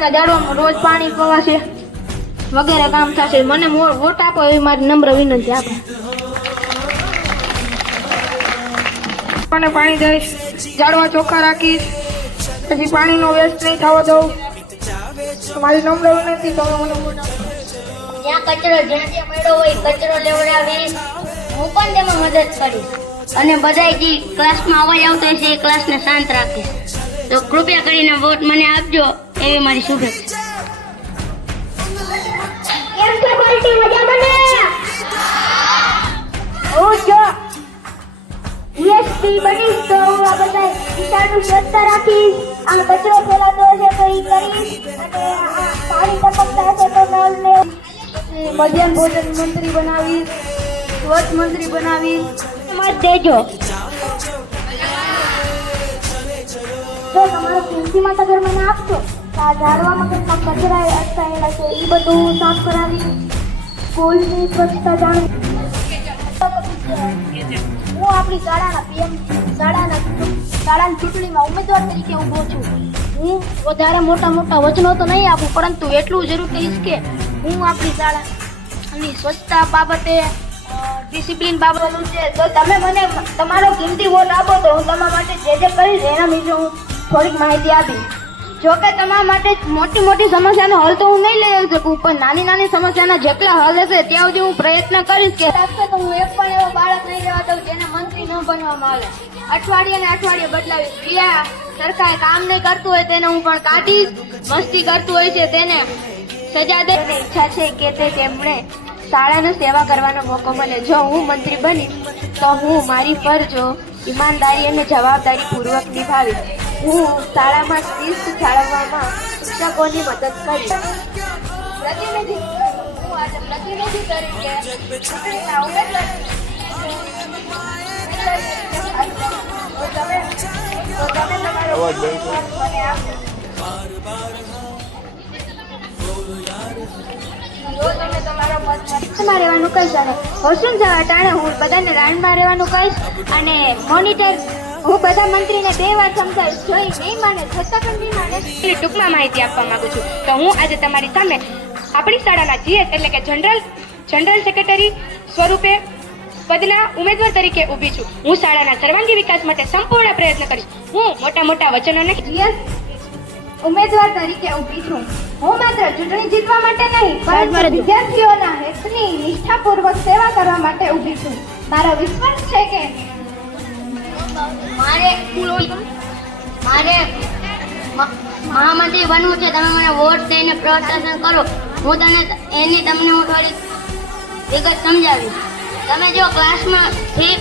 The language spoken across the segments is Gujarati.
ઝાડવામાં રોજ પાણી પવાશે વગેરે કામ થશે. મને વોટ આપો એવી મારી નમ્ર વિનંતી. આપણે પાણી દઈશ, ઝાડવા ચોખ્ખા રાખીશ, પછી પાણીનો વેસ્ટ નહીં થવા દઉં. મારી નમ્ર વિનંતી, તમે મને વોટ આપો. જ્યાં કચરો જ્યાં મળ્યો હોય કચરો લેવડાવીશ, હું પણ તેમાં મદદ કરીશ અને બધા જે ક્લાસમાં અવાજ આવતો હોય છે એ ક્લાસને શાંત રાખીશ. તો કૃપયા કરીને વોટ મને આપજો એવી મારી શુભેચ્છા. કેમ છે પાર્ટી મજામાં ને? હું જો વીએસપી બનીશ તો હું આ બધા વિચારનું સ્વચ્છતા રાખીશ, આ કચરો ફેલાતો હશે તો એ કરીશ, અને આ પાણી ટપકતા હશે તો નળને મધ્યાહન ભોજન મંત્રી બનાવીશ, સ્વચ્છ મંત્રી બનાવીશ. મત દેજો. જો તમારો કિંમતી મતદાર મને આપશો તો આ ઝાડવામાં કેટલા કચરા અટકાયેલા છે એ બધું સાફ કરાવી, સ્કૂલની સ્વચ્છતા જાણવી. હું આપણી શાળાના પીએમ શાળાની ચૂંટણીમાં ઉમેદવાર તરીકે ઊભો છું. હું વધારે મોટા વચનો તો નહીં આપું, પરંતુ એટલું જરૂર કહીશ કે હું આપણી શાળાની સ્વચ્છતા બાબતે ડિસિપ્લિન બાબતનું છે. તો તમે મને તમારો કિંમતી વોટ આપો તો હું તમારા માટે જે કરીશ એના વિશે હું થોડીક માહિતી આપીશ. જો કે તમારા માટે મોટી સમસ્યાનો હલ તો હું નહીં લઈ આવી શકું, પણ નાની સમસ્યાના જેટલા હલ હશે ત્યાં સુધી હું પ્રયત્ન કરીશ કે તો હું એક પણ એવો બાળક નહીં રહેવા દઉં જેને મંત્રી ન બનવામાં આવે. અઠવાડિયે બદલાવીશ. જ્યાં સરકાર કામ નહીં કરતું હોય તેને હું પણ કાઢીશ, મસ્તી કરતું હોય છે તેને સજા દે. ઈચ્છા છે કે તેમણે શાળાની સેવા કરવાનો મોકો મળે. જો હું મંત્રી બનીશ તો હું મારી ફરજો ઈમાનદારી અને જવાબદારી પૂર્વક નિભાવીશ. હું શાળામાં શિસ્ત જાળવવામાં શિક્ષકોની મદદ કરીશ. પ્રતિનિધિ તરીકે ચૂંટણીના ઉમેદવાર તમે તમારો મત મને આપો. રહેવાનું કહીશ અને હોસ્ટેલ જવા ટાણે હું બધાને રાઉન્ડમાં રહેવાનું કહીશ અને મોનિટર હું બધા મંત્રીને 2 વાર સમજાવીશ. જો એ નહીં માને છતાં પણ નહીં માને. ટૂંકમાં માહિતી આપવા માંગુ છું. તો હું આજે તમારી સામે આપણી શાળાના જીએસ એટલે કે જનરલ સેક્રેટરી સ્વરૂપે પદના ઉમેદવાર તરીકે ઊભી છું. હું શાળાના સર્વાંગી વિકાસ માટે સંપૂર્ણ પ્રયત્ન કરીશ. હું મોટા વચનો નહીં. જીએસ ઉમેદવાર તરીકે ઊભી છું. હું માત્ર ચૂંટણી જીતવા માટે નહીં પરંતુ વિદ્યાર્થીઓના હિતની નિષ્ઠાપૂર્વક સેવા કરવા માટે ઊભી છું. મારો વિશ્વાસ છે કે મારે મહામંત્રી બનવું છે. તમે મને વોટ દઈને પ્રોત્સાહન કરો. હું તમને થોડી વિગત સમજાવીશ. તમે જો ક્લાસમાં ફ્રી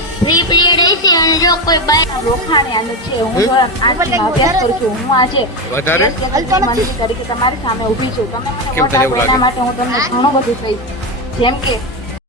પીરિયડ હશે અને જો કોઈ રોખાણે આને છે હું અભ્યાસ કરું છું. હું આજે મંત્રી તરીકે તમારી સામે ઊભી છું. તમે મને વોટ આપો એના માટે હું તમને ઘણું બધું કહીશ. જેમ કે